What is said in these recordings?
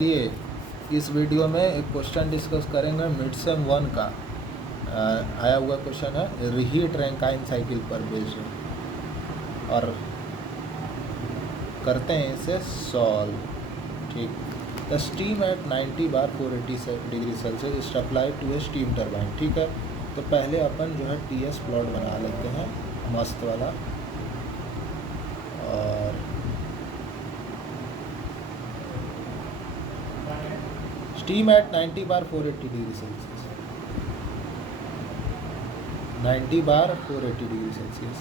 लिए इस वीडियो में एक क्वेश्चन डिस्कस करेंगे मिड सेम 1 का आया हुआ क्वेश्चन है रीहीट रैंकाइन साइकिल पर बेस्ड और करते हैं इसे सॉल्व। ठीक, the steam at 90 bar 480 degree Celsius is applied to a steam turbine. ठीक है, तो पहले अपन जो है टीएस प्लॉट बना लेते हैं मस्त वाला। और steam at 90 bar 480 degree Celsius, 90 bar 480 degree Celsius.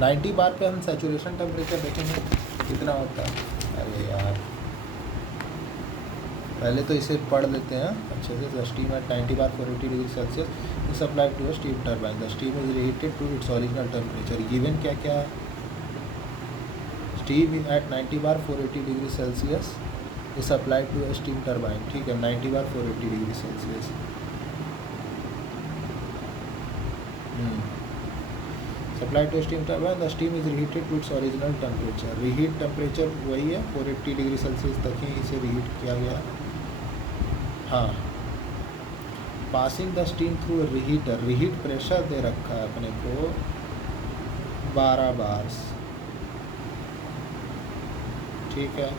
90 बार पे हम सैचुरेशन टेम्परेचर देखेंगे कितना होता है। अरे यार, पहले तो इसे पढ़ लेते हैं अच्छे से। The steam at 90 bar 480 degree Celsius is applied to a steam turbine. The steam is reheated to its original temperature. Given क्या क्या है? Steam at 90 bar 480 degree Celsius is applied to a steam turbine. ठीक है, 90 bar 480 degree Celsius. Supply to steam turbine, the steam is reheated to its original temperature. Reheat temperature वही है, 480 degree Celsius तक ही इसे reheat किया गया। हाँ, passing the steam through reheater. Reheat pressure दे रखा है अपने को 12 बार्स। ठीक है,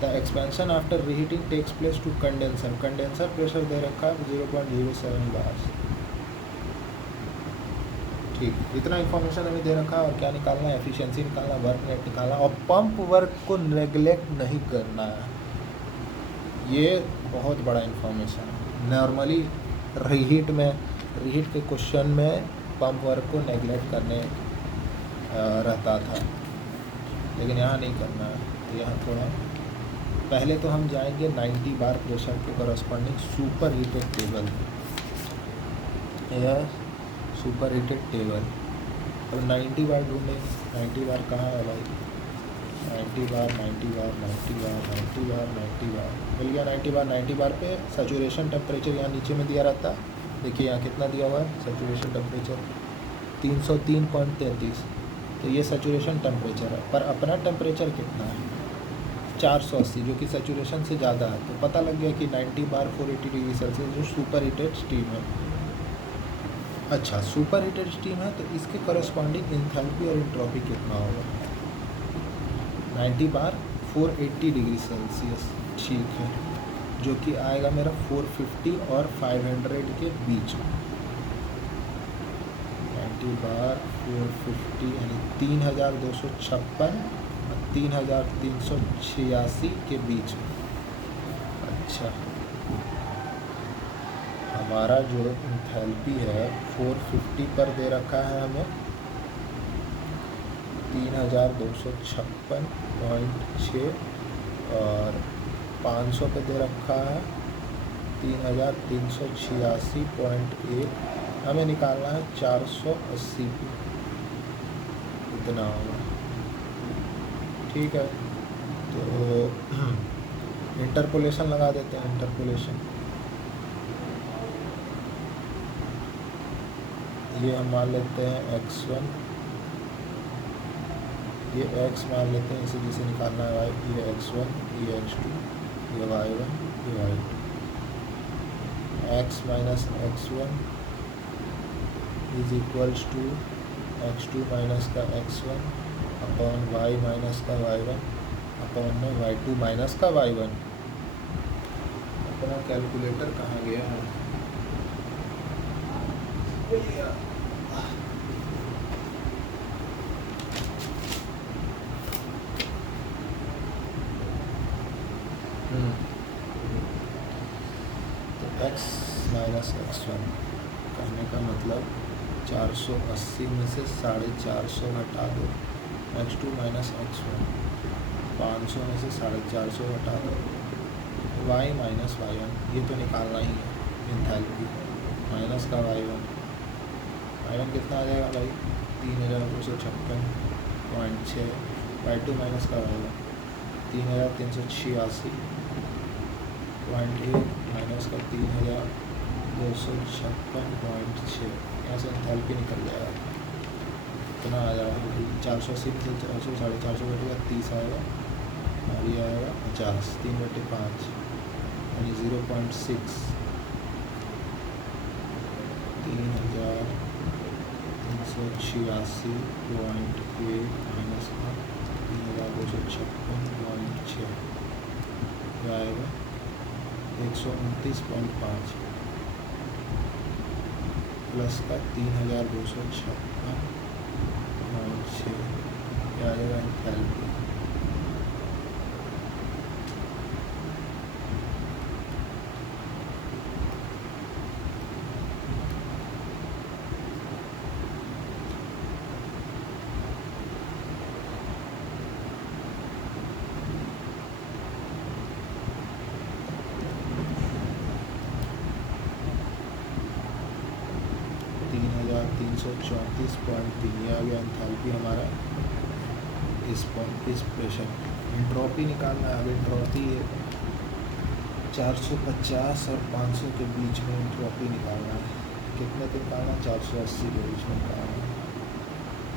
the expansion after reheating takes place to condenser. Condenser pressure दे रखा है 0.07 बार्स। ठीक, इतना इन्फॉर्मेशन हमें दे रखा है। और क्या निकालना है? एफिशिएंसी निकालना, वर्क नेट निकालना और पंप वर्क को नेग्लेक्ट नहीं करना है। ये बहुत बड़ा इन्फॉर्मेशन है। नॉर्मली रीहीट के क्वेश्चन में पंप वर्क को नेग्लेक्ट करने रहता था, लेकिन यहाँ नहीं करना है। तो यहाँ थोड़ा पहले तो हम जाएंगे 90 बार प्रेशर के करस्पॉन्डिंग सुपर हीटेड टेबल। यह सुपर हीटेड टेबल। अब 90 बार ढूंढेंगे। 90 बार कहाँ है भाई? 90 बार 90 बार 90 बार 90 बार 90 बार मिल गया। 90 बार 90 बार पे सैचुरेशन टेम्परेचर यहाँ नीचे में दिया रहता है। देखिए यहाँ कितना दिया हुआ है सैचुरेशन टेम्परेचर, 303.33। तो ये सैचुरेशन टेम्परेचर है, पर अपना टेम्परेचर कितना है? 480, जो कि सैचुरेशन से ज़्यादा है। तो पता लग गया कि 90 बार 480 डिग्री सेल्सियस जो सुपर हीटेड स्टीम है। अच्छा, सुपर हीटेड स्टीम है तो इसके करस्पॉन्डिंग एंथैल्पी और एंट्रोपी कितना होगा? 90 बार 480 डिग्री सेल्सियस। ठीक है, जो कि आएगा मेरा 450 और 500 के बीच में। 90 बार 450 यानी 3256 और 3386 के बीच में। अच्छा, हमारा जो एंथैल्पी है 450 पर दे रखा है हमें 3256.6 और 500 पे दे रखा है 3386.1। हमें निकालना है 480 पे, इतना होगा। ठीक है, तो इंटरपोलेशन लगा देते हैं। इंटरपोलेशन ये हम मान लेते हैं x1, ये x मान लेते हैं, इसे जिसे निकालना है y। ये x1, ये x2, ये y1, ये y2। x minus x1 is equals to x2 minus का x1 अपॉन y माइनस का y1 अपॉन में y2 माइनस का y1। अपना कैलकुलेटर कहाँ गया है? तो x माइनस x1 कहने का मतलब 480 में से 450 घटा दो। x2 माइनस x1 500 में से 450 घटा दो। y माइनस y1 ये तो निकालना ही है एंथैल्पी। माइनस का y1 कितना आ जाएगा भाई? 3256.6। y2 माइनस का y1 3386.1 माइनस का 3256.6। यहाँ से एंथैल्पी निकल जाएगा। कितना आ जाएगा? 480 में से 400 450 घटेगा 30 आएगा। और ये आएगा 50, 3/5 यानी 0.6, 3,386.1 माइनस 3,256.6 ये आएगा 129.5 प्लस का 3,256.6 ये आएगा एंथैल्पी। ये आ गया एंथैल्पी हमारा इस प्रेशर। एंट्रोपी निकालना है। अब एंट्रोपी है 450 और 500 के बीच में एंट्रोपी निकालना है। कितने पे निकालना है? 480 के बीच में निकालना है।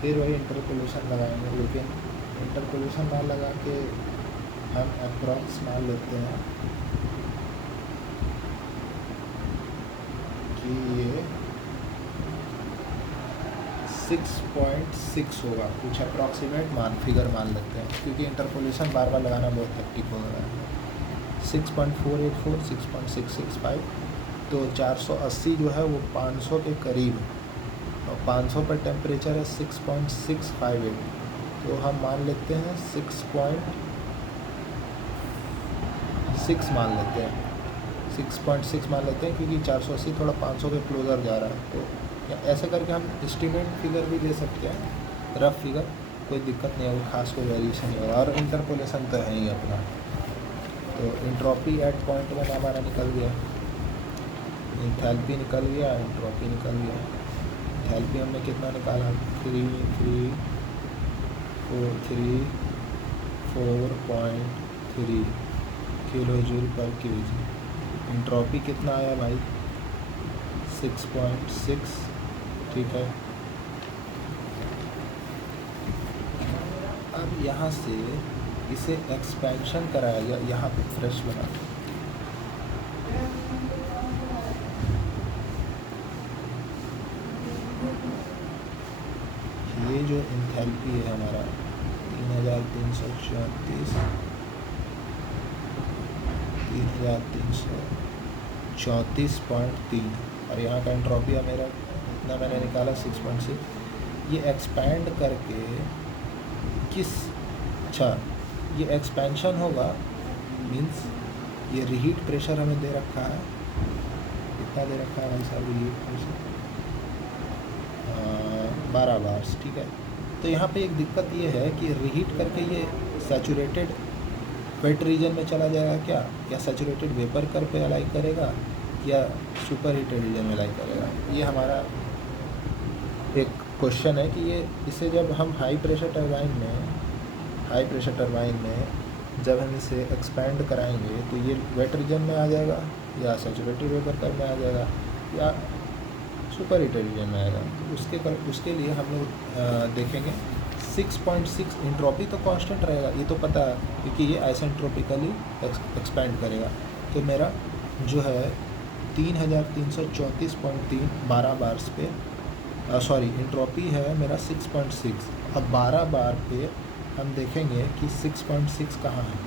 फिर वही इंटरपोलेशन लगाएंगे, लेकिन इंटरपोलेशन ना लगा के हम अप्रॉक्स मान लेते हैं कि ये 6.6 होगा। कुछ अप्रॉक्सीमेट फिगर मान लेते हैं, क्योंकि इंटरपोलेशन बार बार लगाना बहुत हेक्टिक हो रहा है। 6.484, 6.665, तो 480 जो है वो 500 के करीब है, और 500 पर टेम्परेचर है 6.658, तो हम मान लेते हैं 6.6 मान लेते हैं, 6.6 मान लेते हैं, क्योंकि 480 थोड़ा 500 के क्लोज़र जा रहा है। तो ऐसे करके हम एस्टिमेट फिगर भी ले सकते हैं, रफ फिगर, कोई दिक्कत नहीं है, वो खास कोई वेरिएशन नहीं होगा। और इंटरपोलेशन तो है ही अपना। तो एंट्रोपी एट पॉइंट में हमारा निकल गया, एंथैल्पी निकल गया, एंट्रोपी निकल गया। एंथैल्पी हमने कितना निकाला? 3,343.3 किलो जूल पर केजी। एंट्रोपी कितना आया भाई? 6.6, ठीक है। अब यहाँ से इसे एक्सपेंशन कराया गया, यहाँ पे फ्रेश बना, ये जो एंथैल्पी है हमारा 3,334.3 और यहाँ का एंट्रोपी है मेरा इतना, मैंने निकाला 6.6। ये एक्सपैंड करके अच्छा ये एक्सपेंशन होगा, मीन्स ये रीहीट प्रेशर हमें दे रखा है, कितना दे रखा है भाई साहब? रीहीट प्रेशर 12 बार्स, ठीक है। तो यहाँ पे एक दिक्कत ये है कि रीहीट करके ये सैचुरेटेड वेट रीजन में चला जाएगा क्या, या सैचुरेटेड वेपर कर पे अलाइ करेगा, या सुपर हीटेड रीजन में अलाइ करेगा? ये हमारा एक क्वेश्चन है कि ये इसे जब हम हाई प्रेशर टरबाइन में जब हम इसे एक्सपैंड कराएंगे तो ये वेट रीजन में आ जाएगा, या सैचुरेटेड वेपर कर में आ जाएगा, या सुपर हीटेड रीजन में आएगा। तो उसके लिए हम लोग देखेंगे 6.6 एंट्रोपी तो कांस्टेंट रहेगा, ये तो पता है, क्योंकि ये आइसेंट्रोपिकली एक्सपैंड करेगा। तो मेरा जो है 3,334.3 12 बार्स पे, एंट्रोपी है मेरा 6.6। अब 12 बार पे हम देखेंगे कि 6.6 कहाँ है।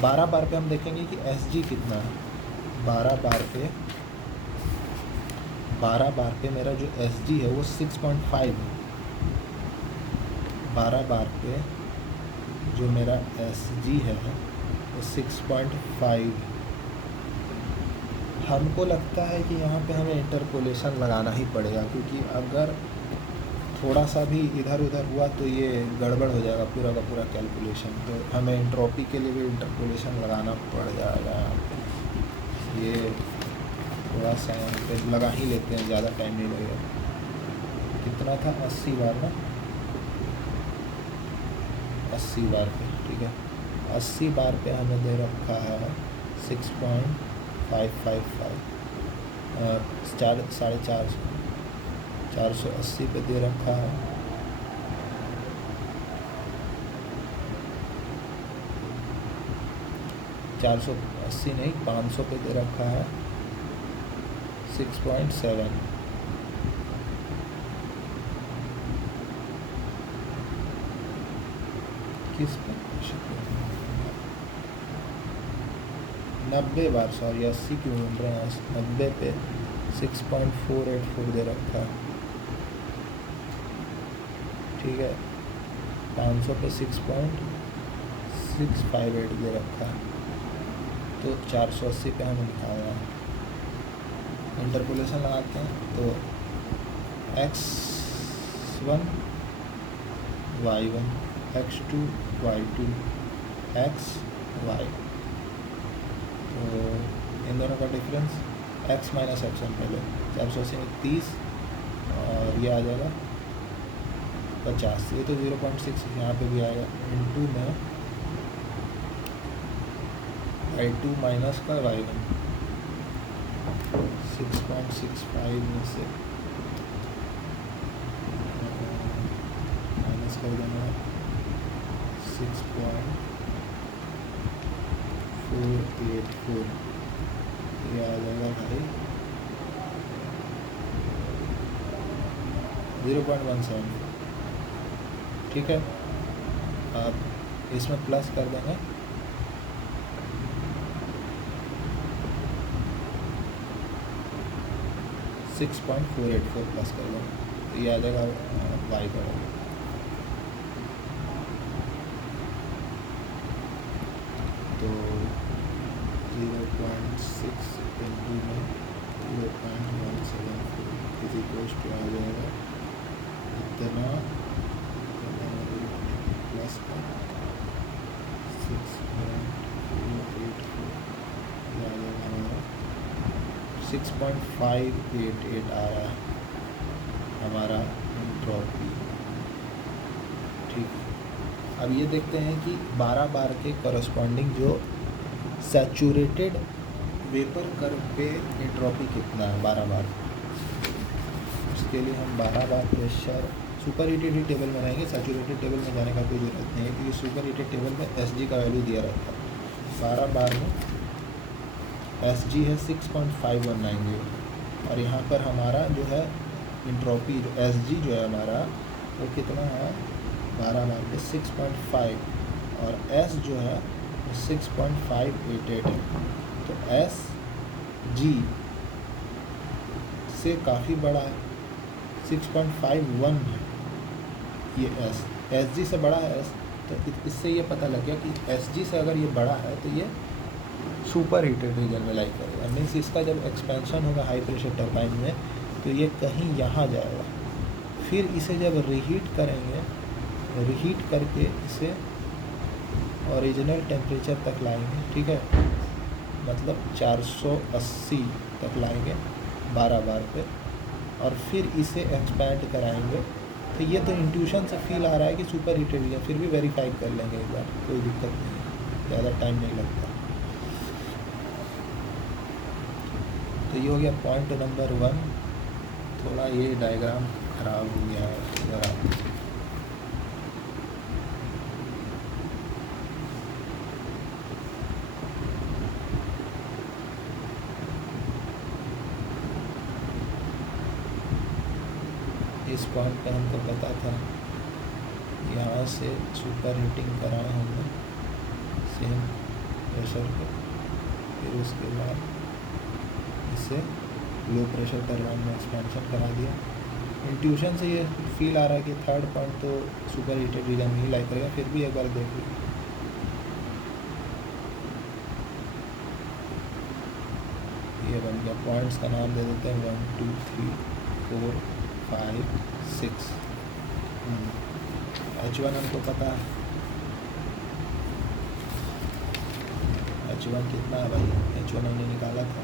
12 बार पे हम देखेंगे कि SG कितना है। 12 बार पे मेरा जो SG है वो 6.5 है। 12 बार पे जो मेरा SG है वो 6.5। हमको लगता है कि यहाँ पे हमें इंटरपोलेशन लगाना ही पड़ेगा, क्योंकि अगर थोड़ा सा भी इधर उधर हुआ तो ये गड़बड़ हो जाएगा पूरा का पूरा कैलकुलेशन। तो हमें एंट्रोपी के लिए भी इंटरपोलेशन लगाना पड़ जाएगा। ये थोड़ा सा यहाँ पे लगा ही लेते हैं, ज़्यादा टाइम नहीं लगेगा। कितना था? 80 बार ना, 80 बार पे, ठीक है। 80 बार पे हमें दे रखा है 6.555 और 480 पे दे रखा है 480 नहीं 500 पे दे रखा है 6.7। किस पे 90 बार, सॉरी 80 क्यों मिल रहे हैं, 90 पे 6.484 दे रखा है, ठीक है। 500 पे 6.658 दे रखा है, तो 480 पे हमें निकालना है। इंटरपोलेशन लगाते हैं तो x1 y1 x2 y2 x y, तो इन दोनों का डिफरेंस x माइनस x1 पहले 480 में 30 और ये आ जाएगा 50, ये तो 0.6 यहाँ पे भी आएगा, इनटू में y2 माइनस का y1 6.65 में से माइनस कर देना 6.484, ये आ जाएगा भाई 0.17, ठीक है। अब इसमें प्लस कर देंगे 6.484 प्लस कर देंगे, तो ये आ जाएगा वाई का वैल्यू। तो 0.6 इंटू में 0.174 इज इक्वल्स टू आ जाएगा इतना प्लस का 6.484, ये आ जाएगा हमारा 6.588 आ रहा है हमारा एंट्रोपी, ठीक। अब ये देखते हैं कि 12 बार के करस्पॉन्डिंग जो सैचुरेटेड वेपर कर्व पे एंट्रोपी कितना है 12 बार। उसके लिए हम 12 बार प्रेशर सुपर हीटेड टेबल में रहेंगे, सैचुरेटेड टेबल में जाने का कोई ज़रूरत नहीं है क्योंकि सुपर हीटेड टेबल में SG का वैल्यू दिया रहता है। 12 बार में SG है 6.5190 और यहाँ पर हमारा जो है इंट्रोपी जो SG जो है हमारा वो कितना है 12 बार पे 6.5 और S जो है 6.588 है, तो SG से काफ़ी बड़ा है 6.51 है ये SG से बड़ा है S, तो इससे ये पता लग गया कि SG से अगर ये बड़ा है तो ये सुपर हीटेड रीजन में लाई करेगा, मीन्स इसका जब एक्सपेंशन होगा हाई प्रेशर टरबाइन में तो ये कहीं यहाँ जाएगा, फिर इसे जब रीहीट करेंगे, रीहीट करके इसे ओरिजिनल टेम्परेचर तक लाएंगे, ठीक है, मतलब 480 तक लाएंगे 12 बार पे, और फिर इसे एक्सपैंड कराएंगे। तो ये तो इंट्यूशन से फील आ रहा है कि सुपर हीटेड रीजन, फिर भी वेरीफाई कर लेंगे एक बार, कोई दिक्कत नहीं, ज़्यादा टाइम नहीं लगता। तो ये हो गया पॉइंट नंबर 1। थोड़ा ये डायग्राम ख़राब हो गया है ज़रा, इस पॉइंट पे हमको पता था यहाँ से सुपर हीटिंग कराए हमने सेम प्रेशर पे, फिर उसके बाद इसे लो प्रेशर टरबाइन में एक्सपेंशन करा दिया। इंट्यूशन से ये फील आ रहा है कि थर्ड पॉइंट तो सुपर हीटेड रीजन में ही लाई करेगा, फिर भी एक बार देख लीजिए। ये बन गया, पॉइंट्स का नाम दे देते हैं 1 2 3 4 5 6। H1 हमको पता है, H1 कितना है भाई, H1 हमने निकाला था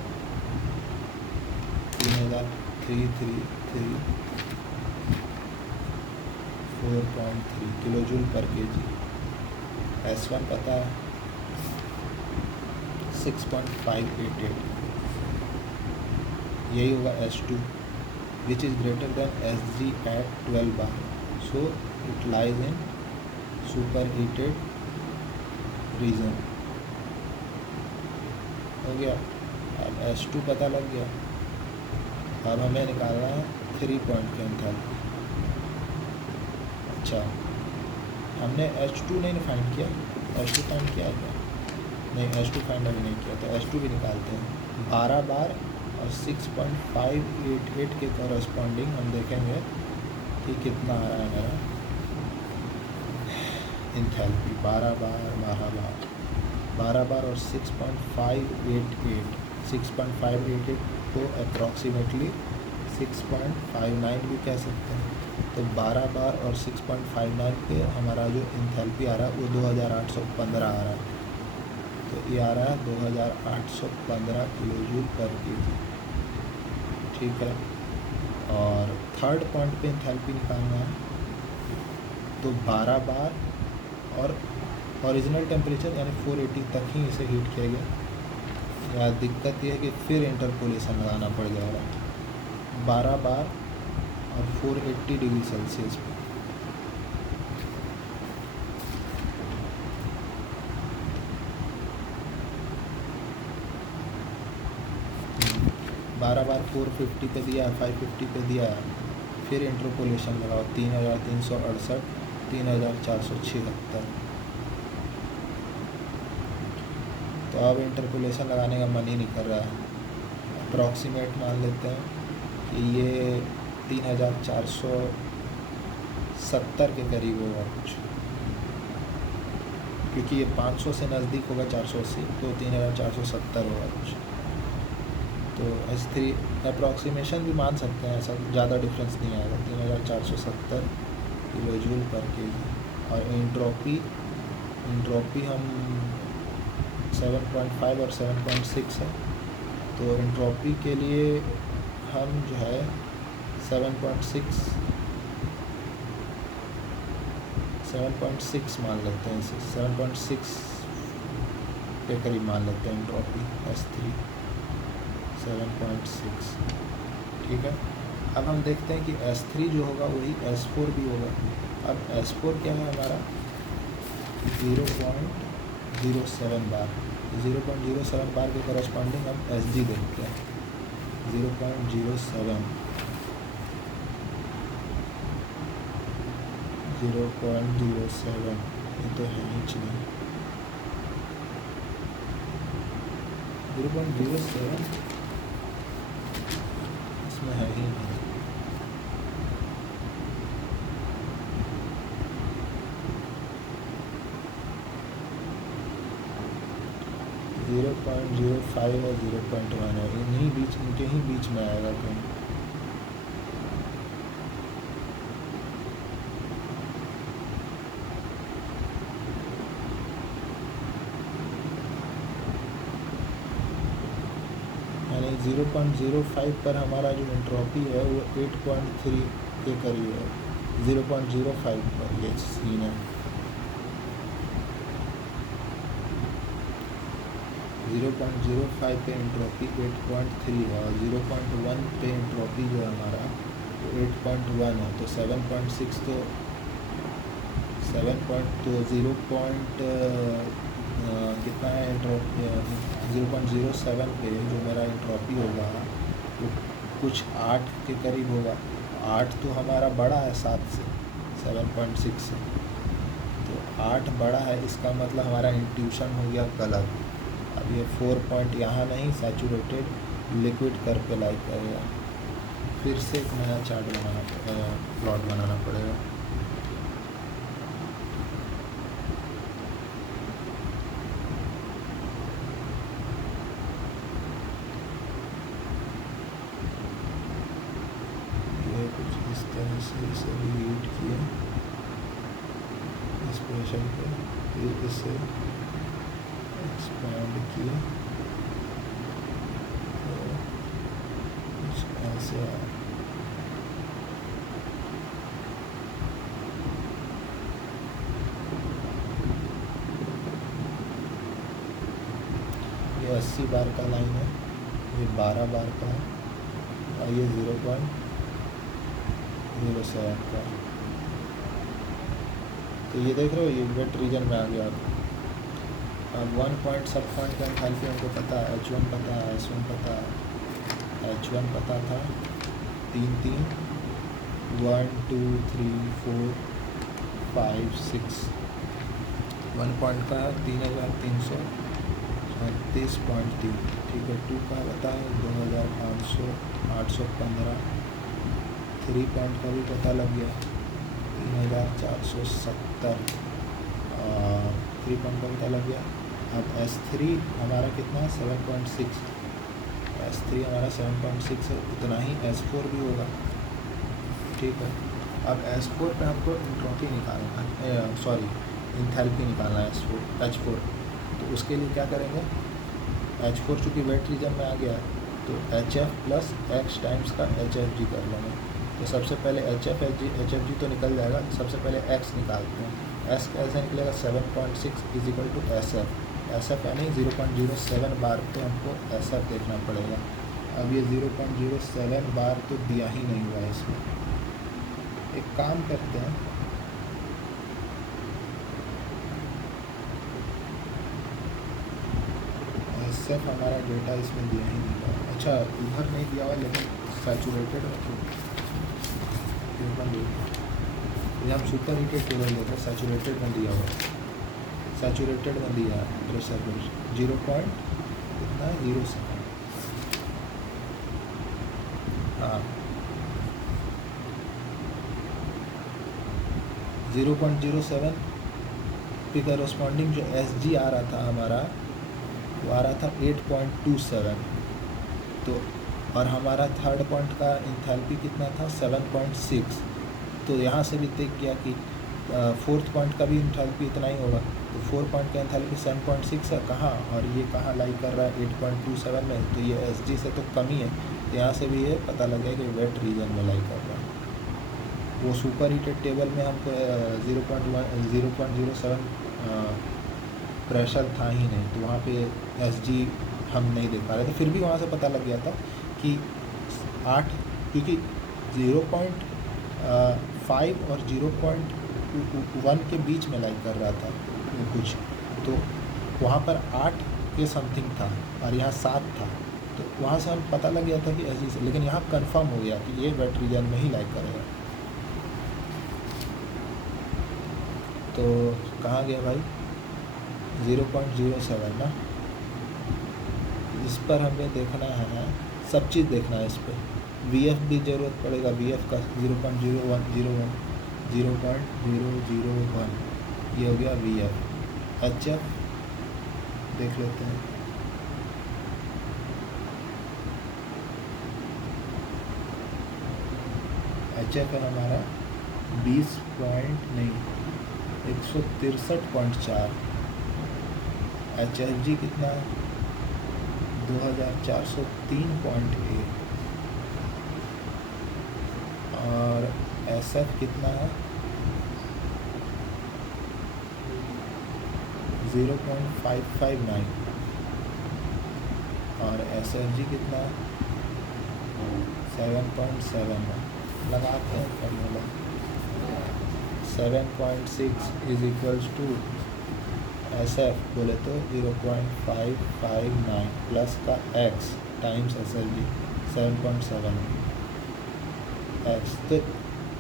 3,333.4 किलो जूल पर केजी। S1 पता है 6.588, यही होगा S2 which is greater than SG at 12 bar, so it lies in superheated region। गया। अब H2 पता लग गया। अब हमें निकालना है 3 पॉइंट का एंथैल्पी। अच्छा, हमने H2 नहीं फाइंड किया। H2 फाइंड किया है क्या? नहीं, H2 फाइंड अभी नहीं किया, तो H2 भी निकालते हैं। 12 बार और 6.588 के कॉरस्पॉन्डिंग हम देखेंगे कि कितना आ रहा है मेरा एंथैल्पी। 12 बार और 6.588 को अप्रॉक्सीमेटली 6.59 भी कह सकते हैं। तो 12 बार और 6.59 पे हमारा जो एंथैल्पी आ रहा है वो 2815 आ रहा है। तो ये आ रहा है 2815 किलोजूल पर केजी। ठीक है, और थर्ड पॉइंट पे एंथैल्पी निकालना है। तो 12 बार और ओरिजिनल टेम्परेचर यानी 480 तक ही इसे हीट किया गया। या दिक्कत ये है कि फिर इंटरपोलेशन लगाना पड़ जाएगा 12 बार और 480 डिग्री सेल्सियस पे। बारह बार 450 पे दिया है, 550 पे दिया है, फिर इंटरपोलेशन लगाओ 3368, 3476। तो अब इंटरपोलेशन लगाने का मन ही नहीं कर रहा है। अप्रॉक्सीमेट मान लेते हैं कि ये 3470 के करीब होगा कुछ, क्योंकि ये 500 से नज़दीक होगा 480, तो 3470 होगा कुछ। तो H3 अप्रॉक्सीमेशन भी मान सकते हैं, ऐसा ज़्यादा डिफरेंस नहीं आएगा। 3470 किलो जूल पर केजी। और एंट्रोपी हम 7.5 और 7.6 है। तो एंट्रोपी के लिए हम जो है 7.6 मान लेते हैं इसे। 7.6 के करीब मान लेते हैं एंट्रोपी H3 7.6। ठीक है, अब हम देखते हैं कि S3 जो होगा वही S4 भी होगा। अब S4 क्या है हमारा 0.07 बार। 0.07 बार के कॉरस्पॉन्डिंग हम SG देखते हैं 0.07। 0.07 ये तो है ही नहीं। 0.07 इसमें है ही नहीं। 0.05 और 0.1 है, इनके ही बीच में आएगा कहीं। यानी 0.05 पर हमारा जो एंट्रोपी है वो 8.3 के करीब है। 0.05 पर ये सीन है। 0.05 पे एंट्रोपी 8.3 है और 0.1 पे एंट्रोपी जो है हमारा वो 8.1 है। तो 7.6 तो 0. कितना है एंट्रोपी 0.07 पे जो मेरा एंट्रोपी होगा वो कुछ 8 के करीब होगा। 8 तो हमारा बड़ा है 7 से, 7.6 से। तो 8 बड़ा है, इसका मतलब हमारा इंट्यूशन हो गया गलत। अब ये 4 पॉइंट यहाँ नहीं, सैचुरेटेड लिक्विड कर पे लाइक करेगा। फिर से एक नया चार्ट प्लॉट बनाना पड़ेगा। इस तरह से इसे रीड किया इस प्रेशर पे, फिर इसे एक्सपैंड किया तो कुछ ऐसे आया। ये 80 बार का लाइन है, ये 12 बार का है और ये 0.07 का। तो ये देख रहे हो, ये वेट रीजन में आ गया। अब 1 पॉइंट सब पॉइंट का एंथैल्पी हमको पता है, H1 पता है, S1 पता है। H1 पता था 3 1 2 3 4 5 6, 1 पॉइंट का 3334.3, ठीक है। 2 का पता है 2500 815, 3 पॉइंट का भी पता लग गया 3470, 3 पॉइंट का पता लग गया। अब S3 हमारा कितना है 7.6, S3 हमारा 7.6 है, उतना ही S4 भी होगा, ठीक है। अब S4 पे हमको एंट्रोपी निकालना है, सॉरी इंथैल्पी निकालना है H4। तो उसके लिए क्या करेंगे, H4 चूँकि वेट रीजन में आ गया तो HF प्लस X टाइम्स का HFG कर लेंगे। तो सबसे पहले HFG तो निकल जाएगा, सबसे पहले X निकालते हैं। S कैसे निकलेगा 7.6 इज इक्वल टू SF यानी 0.07 बार पे हमको SF देखना पड़ेगा। अब ये 0.07 बार तो दिया ही नहीं हुआ है इसमें। एक काम करते हैं, SF हमारा डेटा इसमें दिया ही नहीं हुआ। अच्छा इधर नहीं दिया हुआ लेकिन सैचुरेटेड ये हम सुपर हीटेड टेबल लेते हैं, सैचुरेटेड में दिया हुआ, सैचुरेटेड में दिया प्रेशर 0.07, हाँ 0.07 के करस्पॉन्डिंग जो SG आ रहा था हमारा वो आ रहा था 8.27। तो और हमारा थर्ड पॉइंट का इंथैल्पी कितना था 7.6। तो यहाँ से भी देख गया कि फोर्थ पॉइंट का भी इंथैल्पी इतना ही होगा। तो 4 पॉइंट का इंथैल्पी 7.6 है कहाँ, और ये कहाँ लाई कर रहा है 8.27 में, तो ये SG से तो कम ही है। तो यहाँ से भी ये पता लगे कि वेट रीजन में लाई कर रहा है। वो सुपर हीटेड टेबल में हमको 0.07 प्रेशर था ही नहीं, तो वहाँ पे SG हम नहीं देख पा रहे थे। फिर भी वहाँ से पता लग गया था कि 8, क्योंकि 0.5 और 0.1 के बीच में लाई कर रहा था कुछ, तो वहाँ पर 8 के समथिंग था और यहाँ 7 था। तो वहाँ से हम पता लग गया था कि SG से, लेकिन यहाँ कंफर्म हो गया कि ये वेट रीजन में ही लाई करेगा। तो कहाँ गया भाई 0.07 ना, इस पर हमें देखना है, सब चीज़ देखना है इस पर। VF भी ज़रूरत पड़ेगा, VF का 0.01 ये हो गया VF। HF देख लेते हैं, HF है हमारा 163.4। HFG कितना है 2403.1 और SF कितना है 0.559 और SFG कितना है 7.7 है। लगाते हैं formula 7.6 is equals to SF बोले तो 0.559 प्लस का X टाइम्स SFG 7.7 X, तो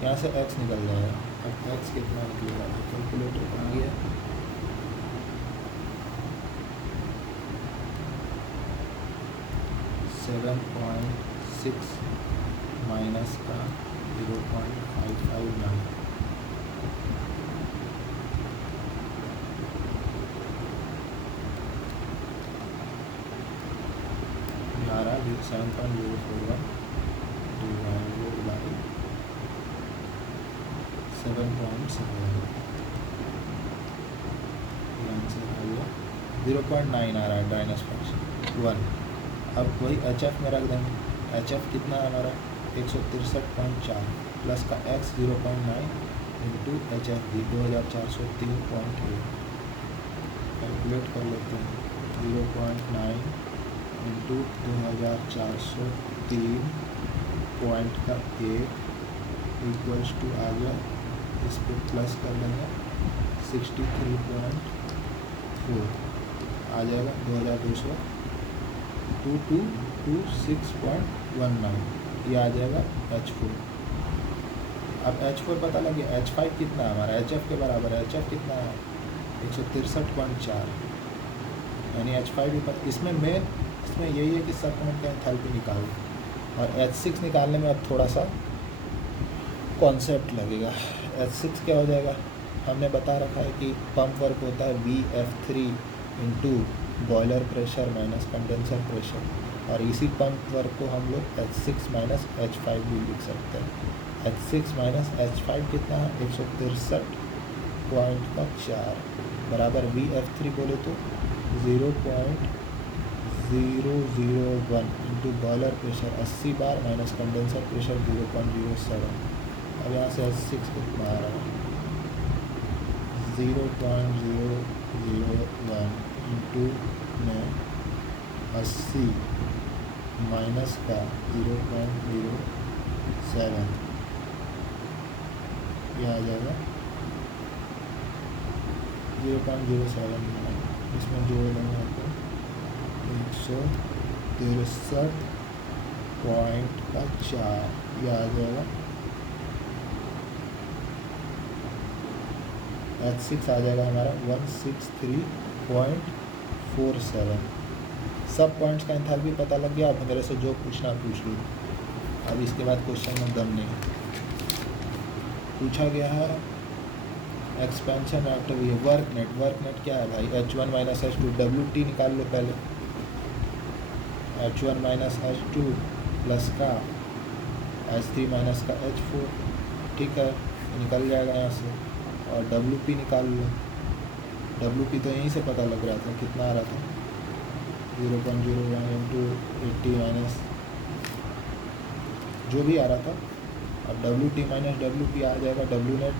यहाँ से X निकल जाएगा। अब X कितना निकलेगा, कैलकुलेटर कहाँ गया, -7.6 माइनस का 0.559 7.041 डिवाइडेड बाई 7.7 आंसर आ गया 0.9 आ रहा है ड्राइनेस फंक्शन 1। अब वही HF में रख देंगे, HF कितना है हमारा 163.4 प्लस का X 0.9 इंटू HFG 2403.8। कैलकुलेट कर लेते हैं 0.9 इंटू 2403 पॉइंट का 8 इक्वल्स टू आ गया, इस पर प्लस कर लेंगे 63.4 आ जाएगा 2200 2226.19, ये आ जाएगा H4। अब H4 पता लग गया। H5 कितना है हमारा, HF के बराबर है। HF कितना है 163.4, यानी H5 भी इसमें मेन इसमें यही है कि सरकमेंट का एंथैल्पी निकालो, और H6 निकालने में अब थोड़ा सा कॉन्सेप्ट लगेगा। H6 क्या हो जाएगा, हमने बता रखा है कि पंप वर्क होता है VF3 into boiler pressure minus condenser pressure, और इसी पंप वर्क को हम लोग H6 माइनस H5 भी लिख सकते हैं। H6 माइनस H5 कितना है 163.4 बराबर VF3 बोले तो 0.001 इंटू बॉयलर प्रेशर 80 बार माइनस कंडेंसर प्रेशर 0.07। अब यहाँ से H6 कितना आ रहा है 0.001 इंटू में 80 माइनस का 0.07, यह आ जाएगा 0.07। इसमें जोड़ देंगे आपको 163.4, यह आ जाएगा। H6 आ जाएगा हमारा 163.47। सब पॉइंट्स का एंथैल्पी पता लग गया। अब मेरे से जो पूछना पूछ लो। अब इसके बाद क्वेश्चन में दम नहीं पूछा गया है। एक्सपेंशन आफ्टर ये वर्क नेट क्या है भाई, H1 माइनस H2, WT निकाल लो पहले। H1 माइनस H2 प्लस का H3 माइनस का H4, ठीक है, निकल जाएगा यहाँ से। और WP निकाल लो। WP तो यहीं से पता लग रहा था, कितना आ रहा था 0.01 इंटू 80 माइनस जो भी आ रहा था। अब WT माइनस WP आ जाएगा W नेट।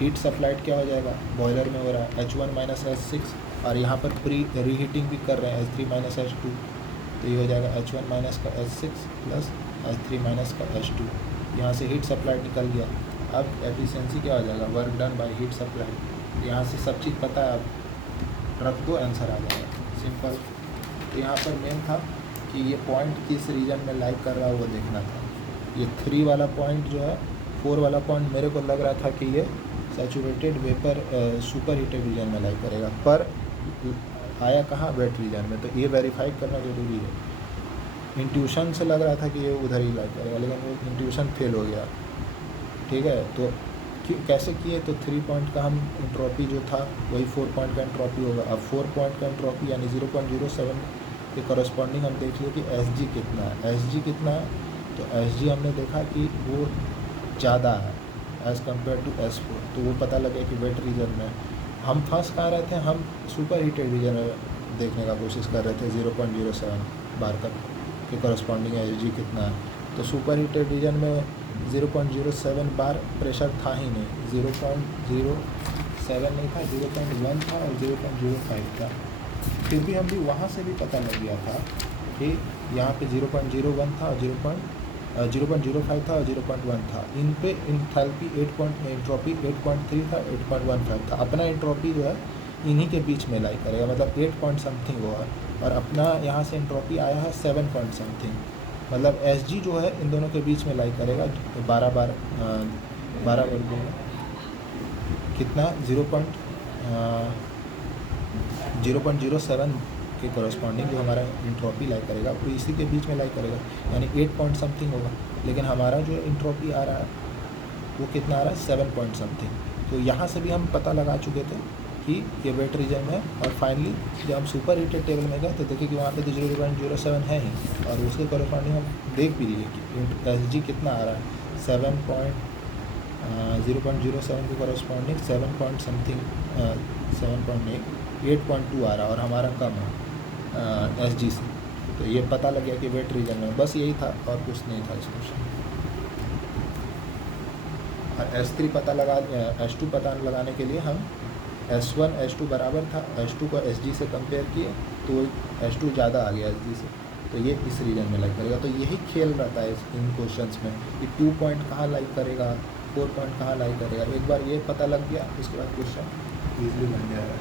हीट सप्लाइड क्या हो जाएगा, बॉयलर में हो रहा है H1 माइनस H6, और यहाँ पर प्री रीहीटिंग भी कर रहे हैं H3 माइनस H2, तो ये हो जाएगा H1 माइनस का H6 प्लस H3 माइनस का H2। यहाँ से हीट सप्लाइड निकल गया। अब एफिशिएंसी क्या हो जाएगा, work done by heat supplied. यहाँ से सब चीज़ पता है, अब रख दो आंसर आ जाएगा सिंपल। तो यहाँ पर मेन था कि ये पॉइंट किस रीजन में लाइक कर रहा है वो देखना था। ये 3 वाला पॉइंट जो है, 4 वाला पॉइंट मेरे को लग रहा था कि ये saturated vapour superheated region में लाइक करेगा, पर आया कहाँ, वेट रीजन में। तो ये वेरीफाई करना ज़रूरी है। इंट्यूशन से लग रहा था कि ये उधर ही लाइक करेगा, लेकिन वो इंट्यूशन फेल हो गया, ठीक है। तो कैसे किए, तो 3 पॉइंट का हम एंट्रोपी जो था वही 4 पॉइंट का एंट्रोपी होगा। अब 4 पॉइंट का एंट्रोपी यानी 0.07 के करस्पॉन्डिंग हम देख लिए कि SG कितना है। SG कितना है, तो SG हमने देखा कि वो ज़्यादा है एज़ कम्पेयर टू S4, तो वो पता लगे कि वेट रीजन में। हम फंस कहाँ रहे थे, हम सुपर हीटेड रीजन में देखने का कोशिश कर रहे थे 0.07 बार तक के करस्पॉन्डिंग SG कितना है। तो सुपर हीटेड रीजन में 0.07 बार प्रेशर था ही नहीं, 0.07 नहीं था, 0.1 था और 0.05 था। फिर भी हम भी वहाँ से भी पता लग गया था कि यहाँ पे 0.01 था और 0.05 था और 0.1 था। इन पे इंथैल्पी एंट्रोपी 8.3 था, 8.15 था। अपना एंट्रोपी जो है इन्हीं के बीच में लाई करेगा, मतलब 8 पॉइंट समथिंग हुआ, और अपना यहाँ से एंट्रोपी आया है 7 पॉइंट समथिंग, मतलब SG जो है इन दोनों के बीच में लाई करेगा। 12 बार कितना 0.07 के करस्पॉन्डिंग जो हमारा इंट्रोपी लाई करेगा वो इसी के बीच में लाई करेगा, यानी 8 पॉइंट समथिंग होगा। लेकिन हमारा जो इंट्रोपी आ रहा है वो कितना आ रहा है 7 पॉइंट समथिंग। तो यहाँ से भी हम पता लगा चुके थे कि ये वेट रीजन में है। और फाइनली जब हम सुपर हीटेड टेबल में गए तो देखिए कि वहाँ पे तो 0.07 है ही, और उसके करस्पॉन्डिंग हम देख भी लिए कि SG कितना आ रहा है 0.07 के करस्पॉन्डिंग 7 पॉइंट समथिंग 8.2 आ रहा है, और हमारा कम है SG से। तो ये पता लग गया कि वेट रीजन में, बस यही था और कुछ नहीं था इस क्वेश्चन। और S2 पता लगाने के लिए हम S1 S2 बराबर था, S2 को SG से कंपेयर किए तो S2 ज़्यादा आ गया SG से, तो ये इस रीजन में लाइक करेगा। तो यही खेल रहता है इन क्वेश्चंस में कि 2 पॉइंट कहाँ लाइक करेगा, 4 पॉइंट कहाँ लाइक करेगा। एक बार ये पता लग गया, उसके बाद क्वेश्चन ईजिली बन जाएगा।